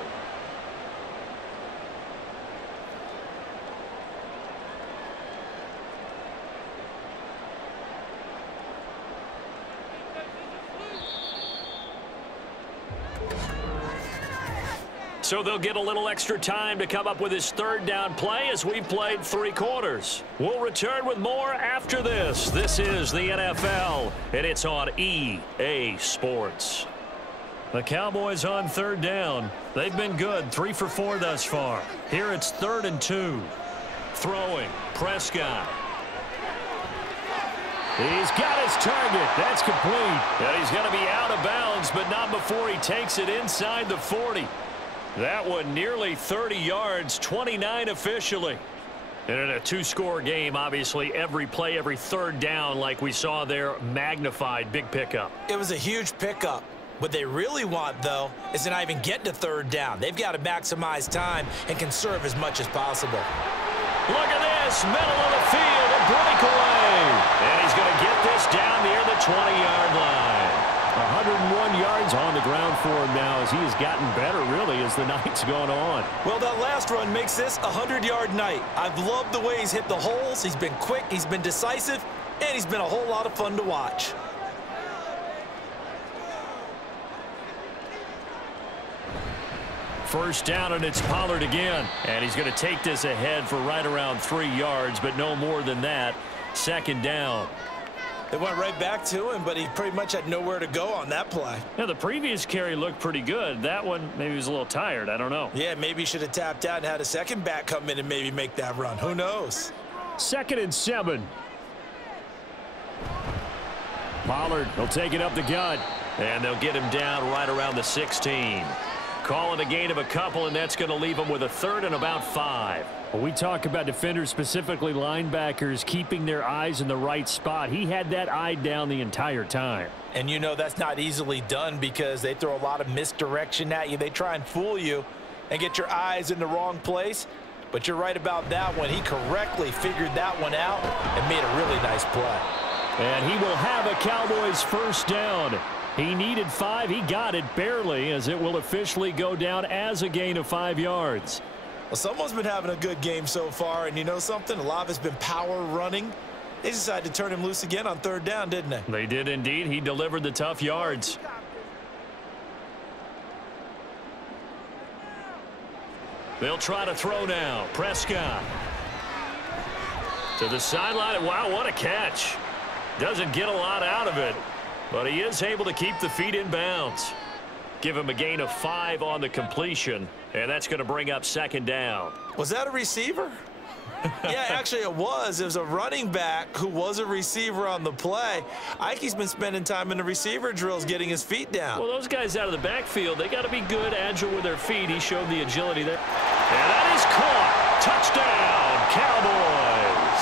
So they'll get a little extra time to come up with his 3rd down play as we've played 3 quarters. We'll return with more after this. This is the NFL, and it's on EA Sports. The Cowboys on 3rd down. They've been good, 3 for 4 thus far. Here it's 3rd and 2. Throwing, Prescott. He's got his target. That's complete. And he's going to be out of bounds, but not before he takes it inside the 40. That one nearly 30 yards, 29 officially. And in a 2-score game, obviously, every play, every 3rd down, like we saw there, magnified. Big pickup. It was a huge pickup. What they really want, though, is to not even get to 3rd down. They've got to maximize time and conserve as much as possible. Look at this, middle of the field, a breakaway. And he's going to get this down near the 20-yard line. 101 yards on the ground for him now as he has gotten better, really, as the night's gone on. Well, that last run makes this a 100-yard night. I've loved the way he's hit the holes. He's been quick, he's been decisive, and he's been a whole lot of fun to watch. First down, and it's Pollard again. And he's going to take this ahead for right around 3 yards, but no more than that. 2nd down. They went right back to him, but he pretty much had nowhere to go on that play. Yeah, the previous carry looked pretty good. That one, maybe he was a little tired. I don't know. Yeah, maybe he should have tapped out and had a second back come in and maybe make that run. Who knows? 2nd and 7. Pollard will take it up the gut, and they'll get him down right around the 16. Calling a gain of a couple, and that's going to leave him with a 3rd and about 5. When we talk about defenders, specifically linebackers, keeping their eyes in the right spot, he had that eye down the entire time. And you know that's not easily done because they throw a lot of misdirection at you. They try and fool you and get your eyes in the wrong place. But you're right about that one. He correctly figured that one out and made a really nice play. And he will have a Cowboys 1st down. He needed 5. He got it barely, as it will officially go down as a gain of 5 yards. Well, someone's been having a good game so far, and you know something? A lot of it's been power running. They decided to turn him loose again on 3rd down, didn't they? They did indeed. He delivered the tough yards. They'll try to throw now. Prescott to the sideline. Wow, what a catch. Doesn't get a lot out of it, but he is able to keep the feet in bounds. Give him a gain of 5 on the completion, and that's going to bring up second down. Was that a receiver? Yeah, actually it was. It was a running back who was a receiver on the play. Ike's been spending time in the receiver drills getting his feet down. Well, those guys out of the backfield, they got to be good, agile with their feet. He showed the agility there. And that is caught. Touchdown, Cowboys.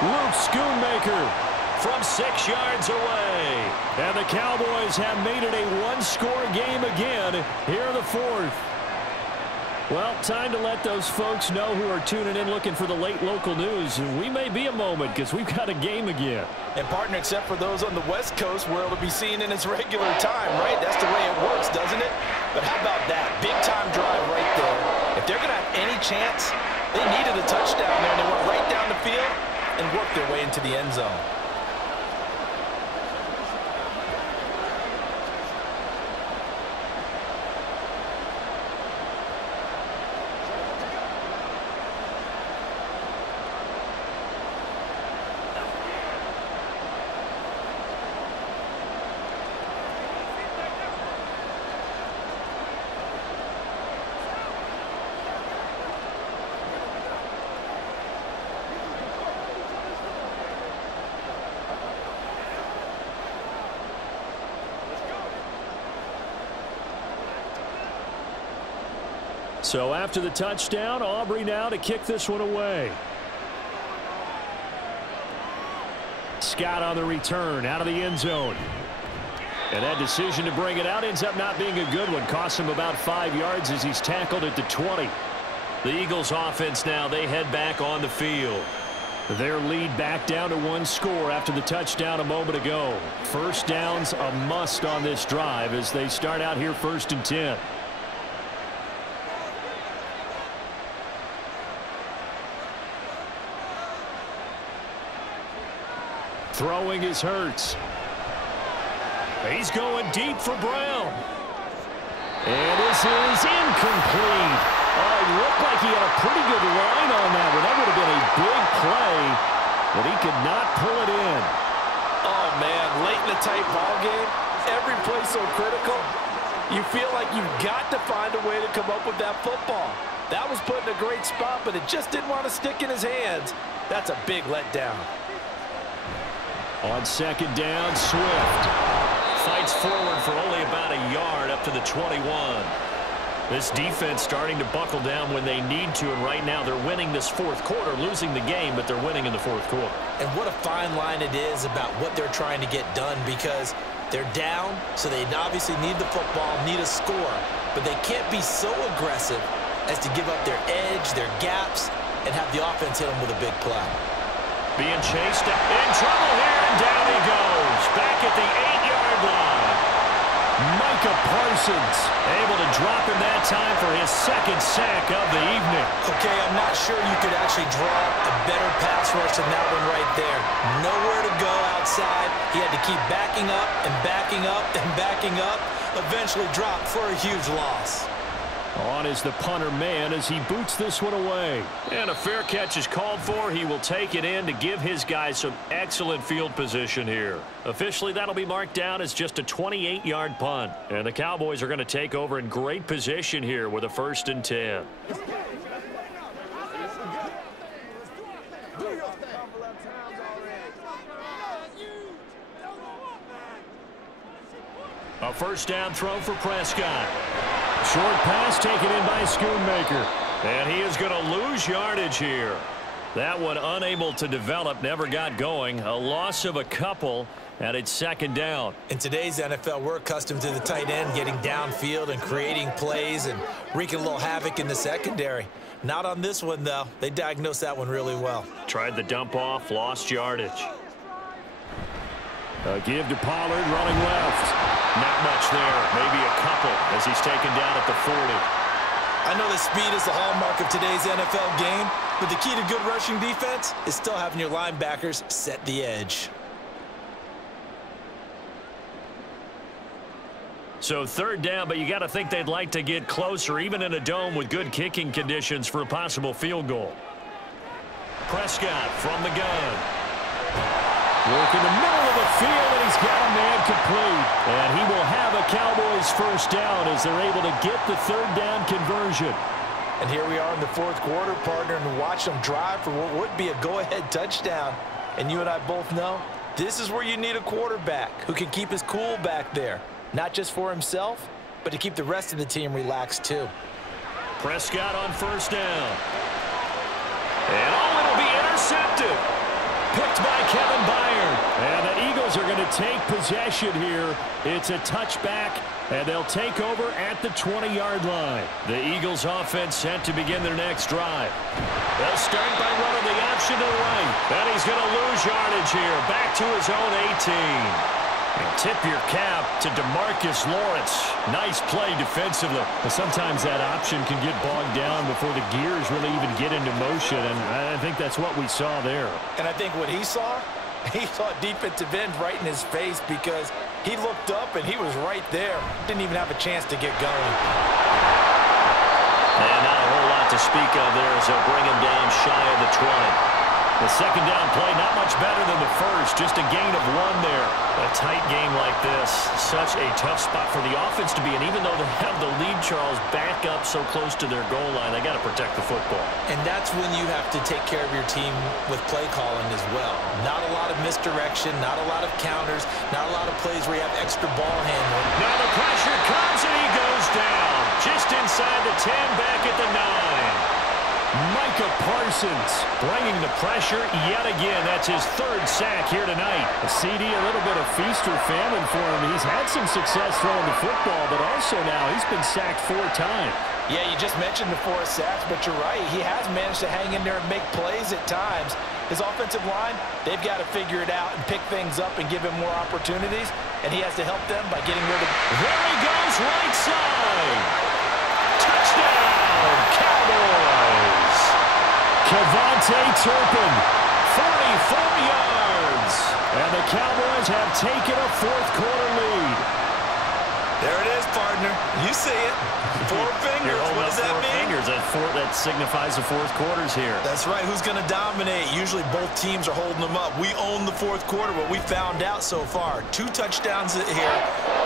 Luke Schoonmaker from 6 yards away. And the Cowboys have made it a one-score game again here in the fourth. Well, time to let those folks know who are tuning in looking for the late local news. And we may be a moment because we've got a game again. And, partner, except for those on the West Coast where it'll be seen in its regular time, right? That's the way it works, doesn't it? But how about that? Big-time drive right there. If they're going to have any chance, they needed a touchdown there. And they went right down the field and worked their way into the end zone. So after the touchdown, Aubrey now to kick this one away. Scott on the return out of the end zone. And that decision to bring it out ends up not being a good one. Costs him about 5 yards as he's tackled at the 20. The Eagles offense now, they head back on the field. Their lead back down to 1 score after the touchdown a moment ago. First down's a must on this drive as they start out here 1st and 10. Throwing is Hurts. He's going deep for Brown. And this is incomplete. Oh, he looked like he had a pretty good line on that one. That would have been a big play, but he could not pull it in. Oh, man, late in the tight ball game, every play so critical. You feel like you've got to find a way to come up with that football. That was put in a great spot, but it just didn't want to stick in his hands. That's a big letdown. On second down, Swift fights forward for only about a yard up to the 21. This defense starting to buckle down when they need to, and right now they're winning this fourth quarter, losing the game, but they're winning in the fourth quarter. And what a fine line it is about what they're trying to get done, because they're down, so they obviously need the football, need a score, but they can't be so aggressive as to give up their edge, their gaps, and have the offense hit them with a big play. Being chased, in trouble here, and down he goes. Back at the 8-yard line. Micah Parsons able to drop him that time for his second sack of the evening. Okay, I'm not sure you could actually draw a better pass rush than that one right there. Nowhere to go outside. He had to keep backing up and backing up and backing up. Eventually dropped for a huge loss. On is the punter man as he boots this one away. And a fair catch is called for. He will take it in to give his guys some excellent field position here. Officially, that'll be marked down as just a 28-yard punt. And the Cowboys are going to take over in great position here with a 1st and 10. A first down throw for Prescott. Short pass taken in by Schoonmaker. And he is going to lose yardage here. That one unable to develop, never got going. A loss of a couple, and it's second down. In today's NFL, we're accustomed to the tight end getting downfield and creating plays and wreaking a little havoc in the secondary. Not on this one, though. They diagnosed that one really well. Tried the dump off, lost yardage. A give to Pollard running left. Not much there, maybe a couple as he's taken down at the 40. I know that speed is the hallmark of today's NFL game, but the key to good rushing defense is still having your linebackers set the edge. So third down, but you got to think they'd like to get closer, even in a dome with good kicking conditions for a possible field goal. Prescott from the gun. Working the middle of the field, and he's got a man complete. And he will have a Cowboys first down as they're able to get the third down conversion. And here we are in the fourth quarter, partner, and watch them drive for what would be a go-ahead touchdown. And you and I both know this is where you need a quarterback who can keep his cool back there, not just for himself, but to keep the rest of the team relaxed too. Prescott on first down. And it'll be intercepted. Picked by Kevin Byard. And the Eagles are going to take possession here. It's a touchback, and they'll take over at the 20-yard line. The Eagles offense set to begin their next drive. They'll start by running the option to the right. And he's going to lose yardage here. Back to his own 18. And tip your cap to DeMarcus Lawrence. Nice play defensively. But sometimes that option can get bogged down before the gears really even get into motion, and I think that's what we saw there. And I think what he saw defensive end right in his face because he looked up and he was right there. Didn't even have a chance to get going. And not a whole lot to speak of there as they'll bring him down shy of the 20. The second down play, not much better than the first, just a gain of 1 there. A tight game like this, such a tough spot for the offense to be in. Even though they have the lead, Charles, back up so close to their goal line, they got to protect the football. And that's when you have to take care of your team with play calling as well. Not a lot of misdirection, not a lot of counters, not a lot of plays where you have extra ball handling. Now the pressure comes and he goes down. Just inside the 10, back at the 9. Micah Parsons bringing the pressure yet again. That's his third sack here tonight. A CD, a little bit of feast or famine for him. He's had some success throwing the football, but also now he's been sacked 4 times. Yeah, you just mentioned the 4 sacks, but you're right. He has managed to hang in there and make plays at times. His offensive line, they've got to figure it out and pick things up and give him more opportunities, and he has to help them by getting rid of... There he goes, right side. Touchdown, Cowboys. Kevontae Turpin, 44 yards. And the Cowboys have taken a fourth-quarter lead. There it is, partner. You see it. 4 fingers. What does that mean? Fingers. That signifies the fourth quarters here. That's right. Who's going to dominate? Usually both teams are holding them up. We own the fourth quarter, what we found out so far. 2 touchdowns here,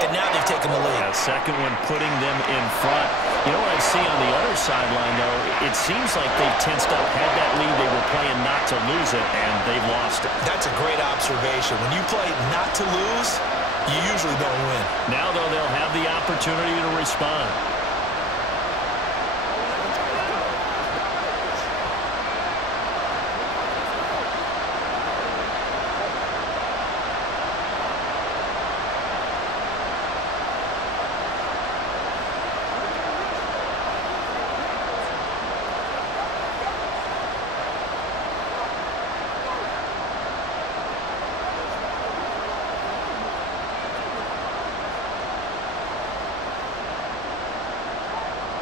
and now they've taken the lead. Yeah, second one putting them in front. You know what I see on the other sideline, though? It seems like they've tensed up, had that lead. They were playing not to lose it, and they've lost it. That's a great observation. When you play not to lose, you usually don't win. Now, though, they'll have the opportunity to respond.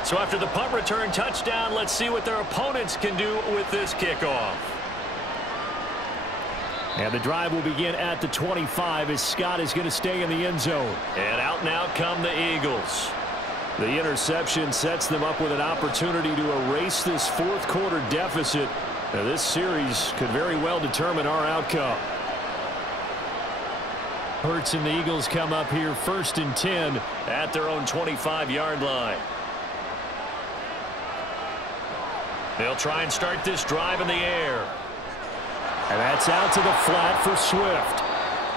So after the punt return touchdown, let's see what their opponents can do with this kickoff. And the drive will begin at the 25 as Scott is going to stay in the end zone. And out come the Eagles. The interception sets them up with an opportunity to erase this fourth quarter deficit. Now, this series could very well determine our outcome. Hurts and the Eagles come up here 1st and 10 at their own 25-yard line. They'll try and start this drive in the air. And that's out to the flat for Swift.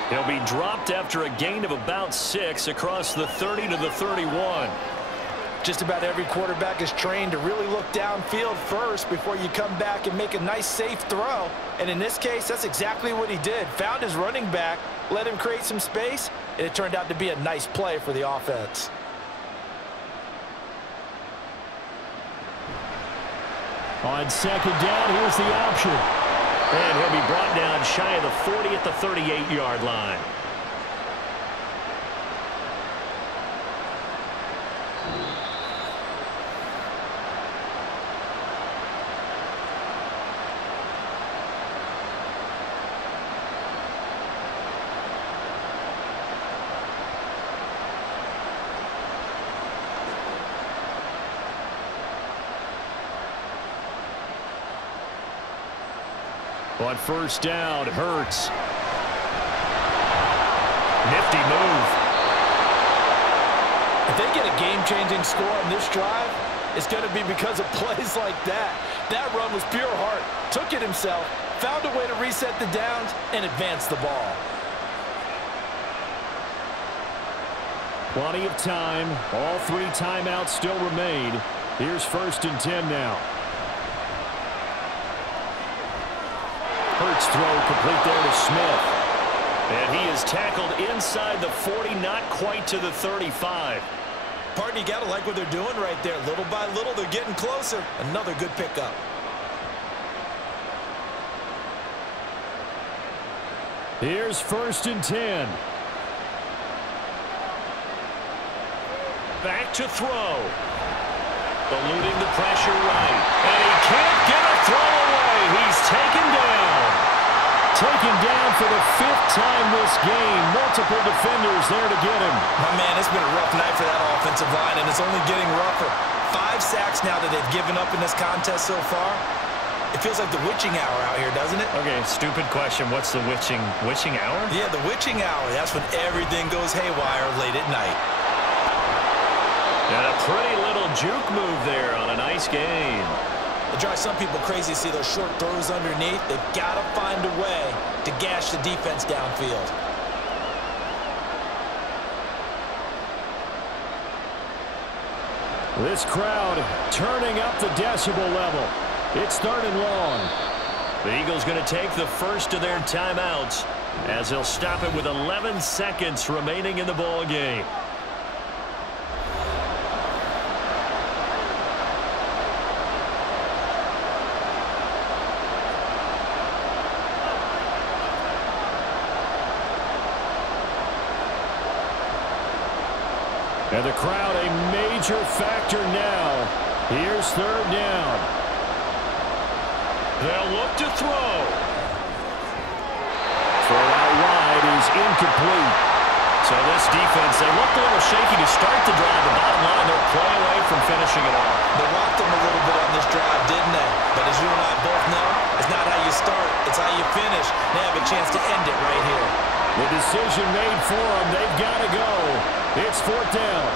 He'll be dropped after a gain of about 6 across the 30 to the 31. Just about every quarterback is trained to really look downfield first before you come back and make a nice, safe throw. And in this case, that's exactly what he did. Found his running back, let him create some space, and it turned out to be a nice play for the offense. On second down, here's the option. And he'll be brought down shy of the 40 at the 38-yard line. On first down, Hurts. Nifty move. If they get a game-changing score on this drive, it's going to be because of plays like that. That run was pure heart. Took it himself, found a way to reset the downs, and advance the ball. Plenty of time. All 3 timeouts still remain. Here's 1st and 10 now. Hurts throw complete there to Smith. And he is tackled inside the 40, not quite to the 35. Partner, you got to like what they're doing right there. Little by little, they're getting closer. Another good pickup. Here's 1st and 10. Back to throw. Eluding the pressure right. And he can't get a throw away. He's taken down. Taken down for the 5th time this game. Multiple defenders there to get him. My man, it's been a rough night for that offensive line, and it's only getting rougher. 5 sacks now that they've given up in this contest so far. It feels like the witching hour out here, doesn't it? Okay, stupid question. What's the witching hour? Yeah, the witching hour. That's when everything goes haywire late at night. And a pretty little juke move there on a nice game. It drives some people crazy to see those short throws underneath. They've got to find a way to gash the defense downfield. This crowd turning up the decibel level. It's 3rd and long. The Eagles going to take the first of their timeouts as they'll stop it with 11 seconds remaining in the ball game. And the crowd a major factor now. Here's 3rd down. They'll look to throw. Throw out wide is incomplete. So this defense, they looked a little shaky to start the drive. The bottom line, they'll play away from finishing it off. They rocked them a little bit on this drive, didn't they? But as you and I both know, it's not how you start, it's how you finish. They have a chance to end it right here. The decision made for them. They've got to go. It's 4th down.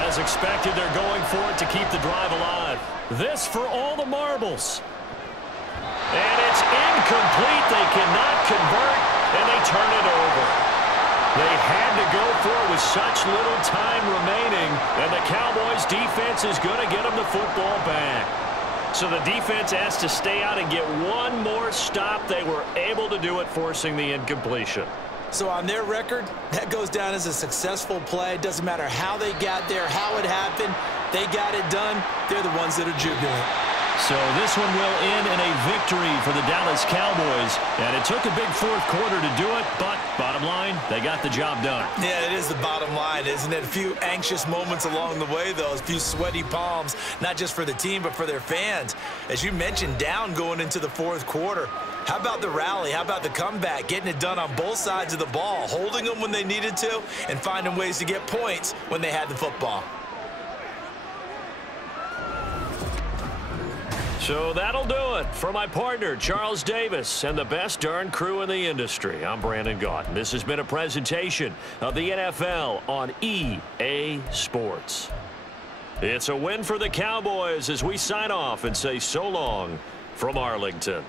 As expected, they're going for it to keep the drive alive. This for all the marbles. And it's incomplete. They cannot convert, and they turn it over. They had to go for it with such little time remaining, and the Cowboys defense is going to get them the football back. So the defense has to stay out and get one more stop. They were able to do it, forcing the incompletion. So on their record, that goes down as a successful play. Doesn't matter how they got there, how it happened. They got it done. They're the ones that are jubilant. So this one will end in a victory for the Dallas Cowboys. And it took a big 4th quarter to do it, but bottom line, they got the job done. Yeah, it is the bottom line, isn't it? A few anxious moments along the way, though. A few sweaty palms, not just for the team, but for their fans. As you mentioned, down going into the 4th quarter. How about the rally? How about the comeback? Getting it done on both sides of the ball, holding them when they needed to, and finding ways to get points when they had the football. So that'll do it for my partner, Charles Davis, and the best darn crew in the industry. I'm Brandon Gaudin. This has been a presentation of the NFL on EA Sports. It's a win for the Cowboys as we sign off and say so long from Arlington.